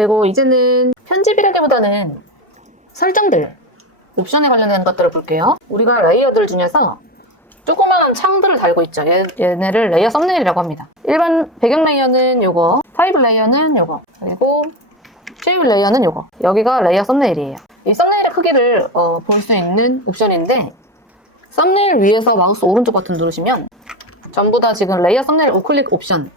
그리고 이제는 편집이라기보다는 설정들, 옵션에 관련된 것들을 볼게요. 우리가 레이어들 중에서 조그마한 창들을 달고 있죠. 얘네를 레이어 썸네일이라고 합니다. 일반 배경 레이어는 요거, 타입 레이어는 요거, 그리고 쉐입 레이어는 요거. 여기가 레이어 썸네일이에요. 이 썸네일의 크기를 볼 수 있는 옵션인데, 썸네일 위에서 마우스 오른쪽 버튼 누르시면 전부 다 지금 레이어 썸네일 우클릭 옵션,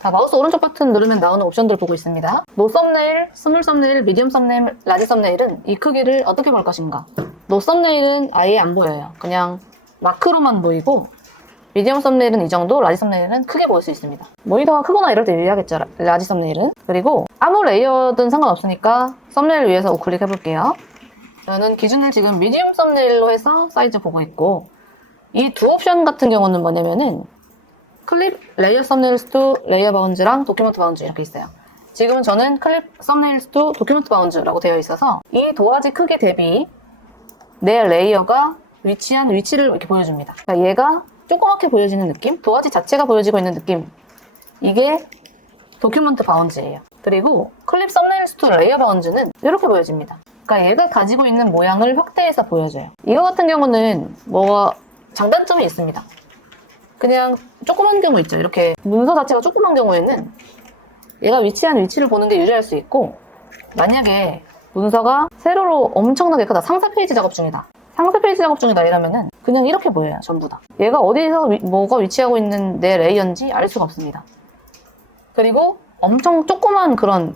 다 마우스 오른쪽 버튼 누르면 나오는 옵션들 보고 있습니다. 노 썸네일, 스몰 썸네일, 미디엄 썸네일, 라지 썸네일은 이 크기를 어떻게 볼 것인가. 노 썸네일은 아예 안 보여요. 그냥 마크로만 보이고, 미디엄 썸네일은 이 정도, 라지 썸네일은 크게 보일 수 있습니다. 모니터가 크거나 이럴 때 유리하겠죠, 라지 썸네일은. 그리고 아무 레이어든 상관없으니까 썸네일 위에서 우클릭 해볼게요. 저는 기준을 지금 미디엄 썸네일로 해서 사이즈 보고 있고, 이 두 옵션 같은 경우는 뭐냐면은 클립 레이어 썸네일스 투 레이어 바운즈랑 도큐먼트 바운즈 이렇게 있어요. 지금은 저는 클립 썸네일스 투 도큐먼트 바운즈라고 되어 있어서 이 도화지 크기 대비 내 레이어가 위치한 위치를 이렇게 보여줍니다. 그러니까 얘가 조그맣게 보여지는 느낌? 도화지 자체가 보여지고 있는 느낌. 이게 도큐먼트 바운즈예요. 그리고 클립 썸네일스 투 레이어 바운즈는 이렇게 보여집니다. 그러니까 얘가 가지고 있는 모양을 확대해서 보여줘요. 이거 같은 경우는 뭐가 장단점이 있습니다. 그냥 조그만 경우 있죠. 이렇게 문서 자체가 조그만 경우에는 얘가 위치한 위치를 보는 게 유리할 수 있고, 만약에 문서가 세로로 엄청나게 크다, 상세 페이지 작업 중이다, 상세 페이지 작업 중이다 이러면은 그냥 이렇게 보여요. 전부 다. 얘가 어디서 뭐가 위치하고 있는 내 레이어인지 알 수가 없습니다. 그리고 엄청 조그만 그런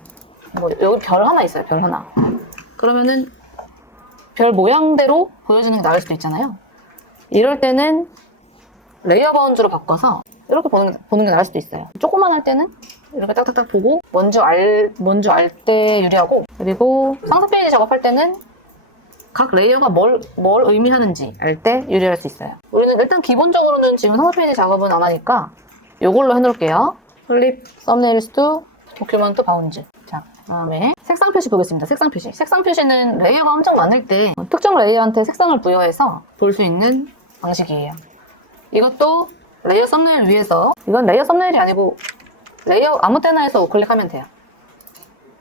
여기 별 하나 있어요. 별 하나. 그러면은 별 모양대로 보여주는 게 나을 수도 있잖아요. 이럴 때는 레이어 바운즈로 바꿔서 이렇게 보는 게 나을 수도 있어요. 조그만 할 때는 이렇게 딱딱딱 보고 뭔지 알 때 유리하고, 그리고 상세 페이지 작업할 때는 각 레이어가 뭘 의미하는지 알 때 유리할 수 있어요. 우리는 일단 기본적으로는 지금 상세 페이지 작업은 안 하니까 이걸로 해놓을게요. 클립 썸네일스 투 도큐먼트 바운즈. 자, 그다음에 색상 표시 보겠습니다. 색상 표시. 색상 표시는 레이어가 엄청 많을 때 특정 레이어한테 색상을 부여해서 볼 수 있는 방식이에요. 이것도 레이어 썸네일 위에서, 이건 레이어 썸네일이 아니고 레이어 아무 때나 해서 우클릭하면 돼요.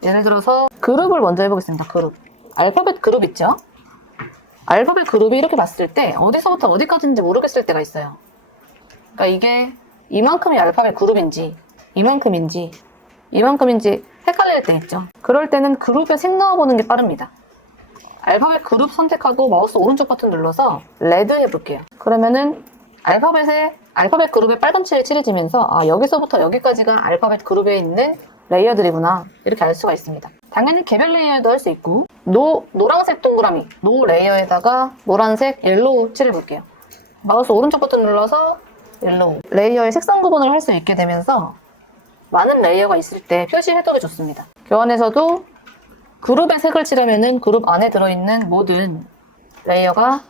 예를 들어서 그룹을 먼저 해보겠습니다. 그룹. 알파벳 그룹 있죠? 알파벳 그룹이 이렇게 봤을 때 어디서부터 어디까지인지 모르겠을 때가 있어요. 그러니까 이게 이만큼이 알파벳 그룹인지 이만큼인지 헷갈릴 때 있죠. 그럴 때는 그룹에 색 넣어보는 게 빠릅니다. 알파벳 그룹 선택하고 마우스 오른쪽 버튼 눌러서 레드 해볼게요. 그러면은 알파벳 그룹에 빨간 칠이 칠해지면서 여기서부터 여기까지가 알파벳 그룹에 있는 레이어들이구나, 이렇게 알 수가 있습니다. 당연히 개별 레이어도 할 수 있고, 노란색 동그라미, 노 레이어에다가 노란색 옐로우 칠해볼게요. 마우스 오른쪽 버튼 눌러서 옐로우. 레이어의 색상 구분을 할 수 있게 되면서 많은 레이어가 있을 때 표시 해독이 좋습니다. 교환에서도 그룹에 색을 칠하면은 그룹 안에 들어있는 모든 레이어가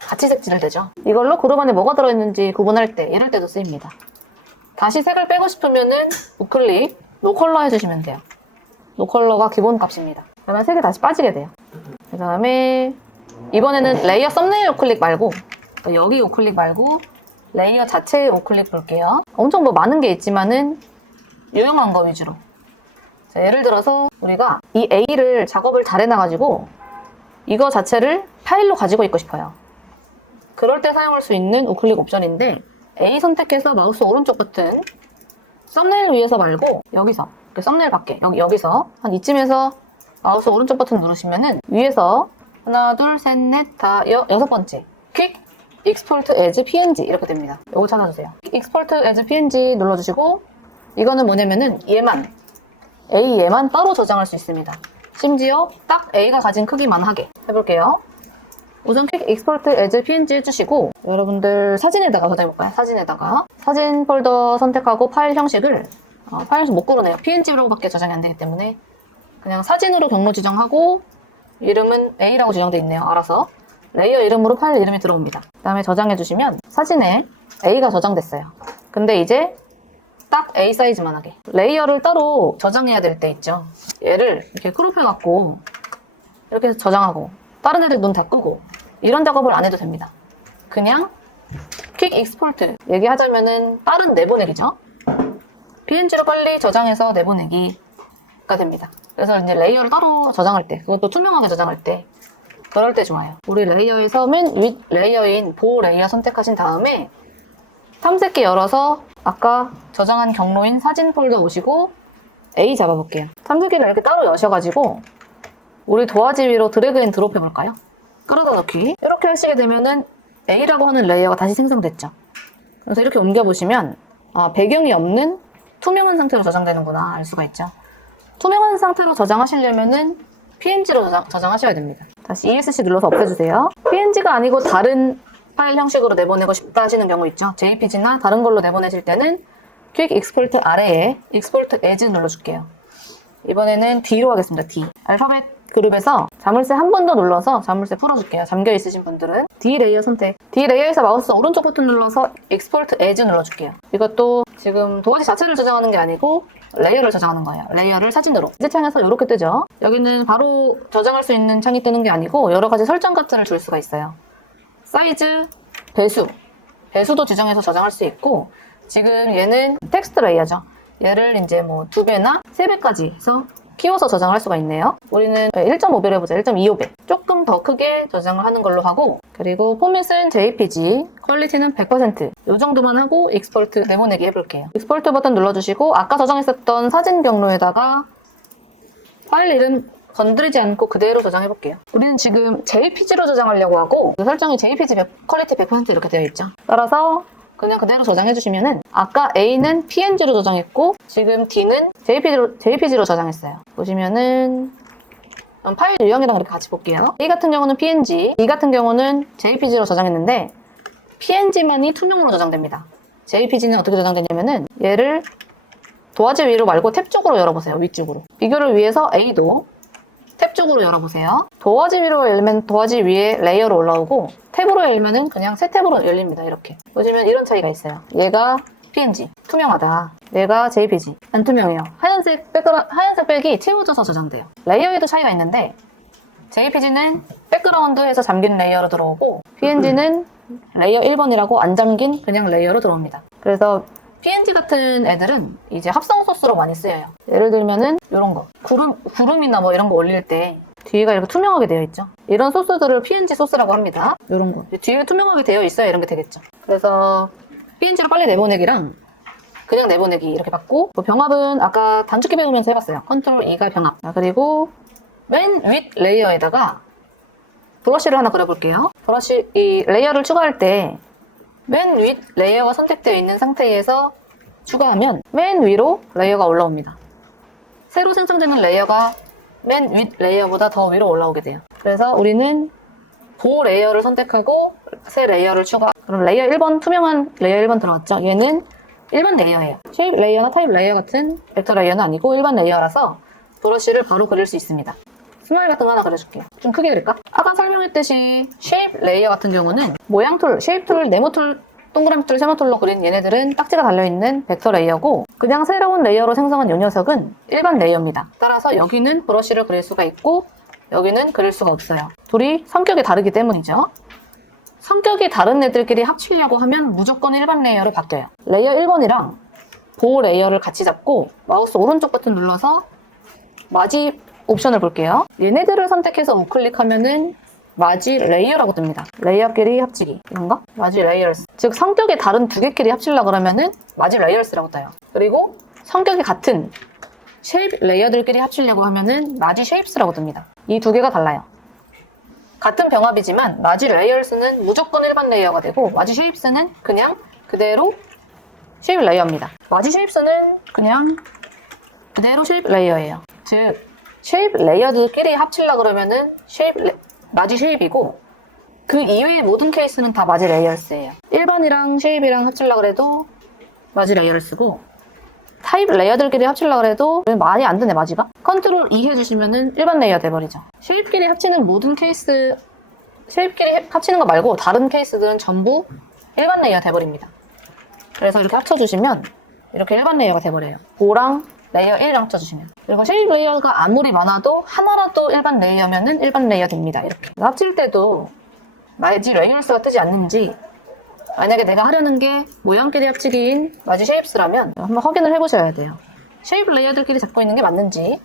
같이 색칠을 되죠. 이걸로 그룹 안에 뭐가 들어있는지 구분할 때, 이럴 때도 쓰입니다. 다시 색을 빼고 싶으면은 우클릭, 노컬러 해주시면 돼요. 노컬러가 기본 값입니다. 그러면 색이 다시 빠지게 돼요. 그 다음에 이번에는 레이어 썸네일 우클릭 말고, 여기 우클릭 말고 레이어 자체에 우클릭 볼게요. 엄청 많은 게 있지만은 유용한 거 위주로. 자, 예를 들어서 우리가 이 A를 작업을 잘 해놔가지고 이거 자체를 파일로 가지고 있고 싶어요. 그럴 때 사용할 수 있는 우클릭 옵션인데, A 선택해서 마우스 오른쪽 버튼, 썸네일 위에서 말고 여기서, 썸네일 밖에 여기서 한 이쯤에서 마우스 오른쪽 버튼 누르시면은 위에서 하나 둘 셋 넷 다 여섯 번째 퀵 익스포트 에즈 PNG 이렇게 됩니다. 요거 찾아주세요. 익스포트 에즈 PNG 눌러주시고, 이거는 뭐냐면은 얘만 따로 저장할 수 있습니다. 심지어 딱 A가 가진 크기만 하게 해볼게요. 우선 퀵 익스포트 에즈 PNG 해주시고, 여러분들 사진에다가 저장해볼까요? 사진 폴더 선택하고 파일 형식을 파일 형식 못 고르네요. PNG로밖에 저장이 안 되기 때문에 그냥 사진으로 경로 지정하고, 이름은 A라고 지정되어 있네요. 알아서 레이어 이름으로 파일 이름이 들어옵니다. 그 다음에 저장해주시면 사진에 A가 저장됐어요. 근데 이제 딱 A 사이즈만 하게. 레이어를 따로 저장해야 될 때 있죠. 얘를 이렇게 크롭해갖고 이렇게 해서 저장하고 다른 애들 눈 다 끄고 이런 작업을 안 해도 됩니다. 그냥 퀵 익스포트, 얘기하자면은 빠른 내보내기죠. PNG로 빨리 저장해서 내보내기가 됩니다. 그래서 이제 레이어를 따로 저장할 때, 그것도 투명하게 저장할 때, 그럴 때 좋아요. 우리 레이어에서 맨 윗 레이어인 보호 레이어 선택하신 다음에 탐색기 열어서 아까 저장한 경로인 사진 폴더 오시고 A 잡아볼게요. 탐색기를 이렇게 따로 여셔가지고 우리 도화지 위로 드래그 앤 드롭 해볼까요? 끌어다 놓기. 이렇게 하시게 되면은 A라고 하는 레이어가 다시 생성됐죠. 그래서 이렇게 옮겨보시면 배경이 없는 투명한 상태로 저장되는구나 알 수가 있죠. 투명한 상태로 저장하시려면은 PNG로 저장하셔야 됩니다. 다시 ESC 눌러서 없애주세요. PNG가 아니고 다른 파일 형식으로 내보내고 싶다 하시는 경우 있죠. JPG나 다른 걸로 내보내실 때는 Quick Export 아래에 Export As 눌러줄게요. 이번에는 D로 하겠습니다. D. 알파벳 그룹에서 자물쇠 한 번 더 눌러서 자물쇠 풀어줄게요. 잠겨 있으신 분들은 D 레이어 선택. D 레이어에서 마우스 오른쪽 버튼 눌러서 Export As 눌러줄게요. 이것도 지금 도화지 자체를 저장하는 게 아니고 레이어를 저장하는 거예요. 레이어를 사진으로. 이제 창에서 이렇게 뜨죠. 여기는 바로 저장할 수 있는 창이 뜨는 게 아니고 여러 가지 설정 값들을 줄 수가 있어요. 사이즈, 배수도 지정해서 저장할 수 있고 지금 얘는 텍스트 레이어죠. 얘를 이제 뭐 2배나 3배까지 해서 키워서 저장할 수가 있네요. 우리는 1.5배로 해보자. 1.25배. 조금 더 크게 저장을 하는 걸로 하고 그리고 포맷은 JPG, 퀄리티는 100%. 이 정도만 하고 익스포트 내보내기 해볼게요. 익스포트 버튼 눌러주시고 아까 저장했었던 사진 경로에다가 파일 이름 건드리지 않고 그대로 저장해볼게요. 우리는 지금 JPG로 저장하려고 하고 설정이 JPG 퀄리티 100% 이렇게 되어 있죠. 따라서 그냥 그대로 저장해주시면은 아까 A는 PNG로 저장했고 지금 D는 JPG로 저장했어요. 보시면은 파일 유형이랑 이렇게 같이 볼게요. A 같은 경우는 PNG, D 같은 경우는 JPG로 저장했는데 PNG만이 투명으로 저장됩니다. JPG는 어떻게 저장되냐면은 얘를 도화지 위로 말고 탭 쪽으로 열어보세요. 위쪽으로. 비교를 위해서 A도 탭 쪽으로 열어보세요. 도화지 위로 열면 도화지 위에 레이어로 올라오고 탭으로 열면은 그냥 새 탭으로 열립니다. 이렇게. 보시면 이런 차이가 있어요. 얘가 PNG, 투명하다. 얘가 JPG, 안 투명해요. 하얀색 백이 채워져서 저장돼요. 레이어에도 차이가 있는데 JPG는 백그라운드에서 잠긴 레이어로 들어오고 PNG는 레이어 1번이라고 안 잠긴 그냥 레이어로 들어옵니다. 그래서 PNG 같은 애들은 이제 합성 소스로 많이 쓰여요. 예를 들면은 이런 거 구름이나 뭐 이런 거 올릴 때 뒤가 이렇게 투명하게 되어 있죠. 이런 소스들을 PNG 소스라고 합니다. 이런 거 뒤에 투명하게 되어 있어야 이런 게 되겠죠. 그래서 PNG로 빨리 내보내기랑 그냥 내보내기 이렇게 받고 병합은 아까 단축키 배우면서 해봤어요. 컨트롤 E가 병합. 그리고 맨 윗 레이어에다가 브러쉬를 하나 그려볼게요. 브러쉬 이 레이어를 추가할 때 맨 윗 레이어가 선택되어 있는 상태에서 추가하면 맨 위로 레이어가 올라옵니다. 새로 생성되는 레이어가 맨 윗 레이어보다 더 위로 올라오게 돼요. 그래서 우리는 보호 레이어를 선택하고 새 레이어를 추가. 그럼 레이어 1번 투명한 레이어 1번 들어왔죠? 얘는 일반 레이어예요. 쉐입 레이어나 타입 레이어 같은 벡터 레이어는 아니고 일반 레이어라서 브러쉬를 바로 그릴 수 있습니다. 스마일 같은 거 하나 그려줄게요. 좀 크게 그릴까? 아까 설명했듯이 쉐입 레이어 같은 경우는 모양 툴, 쉐입 툴, 네모 툴, 동그라미 툴, 세모 툴로 그린 얘네들은 딱지가 달려있는 벡터 레이어고 그냥 새로운 레이어로 생성한 이 녀석은 일반 레이어입니다. 따라서 여기는 브러쉬를 그릴 수가 있고 여기는 그릴 수가 없어요. 둘이 성격이 다르기 때문이죠. 성격이 다른 애들끼리 합치려고 하면 무조건 일반 레이어로 바뀌어요. 레이어 1번이랑 보호 레이어를 같이 잡고 마우스 오른쪽 버튼 눌러서 마지 옵션을 볼게요. 얘네들을 선택해서 우클릭하면은 마지 레이어라고 뜹니다. 레이어끼리 합치기 이건가? 마지 레이어스. 즉 성격이 다른 두 개끼리 합치려고 그러면은 마지 레이어스라고 떠요. 그리고 성격이 같은 쉐입 레이어들끼리 합치려고 하면은 마지 쉐입스라고 뜹니다. 이 두 개가 달라요. 같은 병합이지만 마지 레이어스는 무조건 일반 레이어가 되고 마지 쉐입스는 그냥 그대로 쉐입 레이어입니다. 마지 쉐입스는 그냥 그대로 쉐입 레이어예요. 즉 쉐입 레이어들끼리 합치려고 그러면은 마지 쉐입이고 그 이외의 모든 케이스는 다 마지 레이어스예요. 일반이랑 쉐입이랑 합치려고 그래도 마지 레이어를 쓰고 타입 레이어들끼리 합치려고 그래도 많이 안 드네 마지가. 컨트롤 E 해주시면은 일반 레이어 돼버리죠. 쉐입끼리 합치는 모든 케이스 쉐입끼리 합치는 거 말고 다른 케이스들은 전부 일반 레이어 돼버립니다. 그래서 이렇게 합쳐주시면 이렇게 일반 레이어가 돼버려요. 5랑 레이어 1을 합쳐주시면. 그리고 쉐입 레이어가 아무리 많아도 하나라도 일반 레이어면은 일반 레이어 됩니다. 이렇게. 합칠 때도 마지 레이어스가 뜨지 않는지 만약에 내가 하려는 게 모양끼리 합치기인 마지 쉐입스라면 한번 확인을 해보셔야 돼요. 쉐입 레이어들끼리 잡고 있는 게 맞는지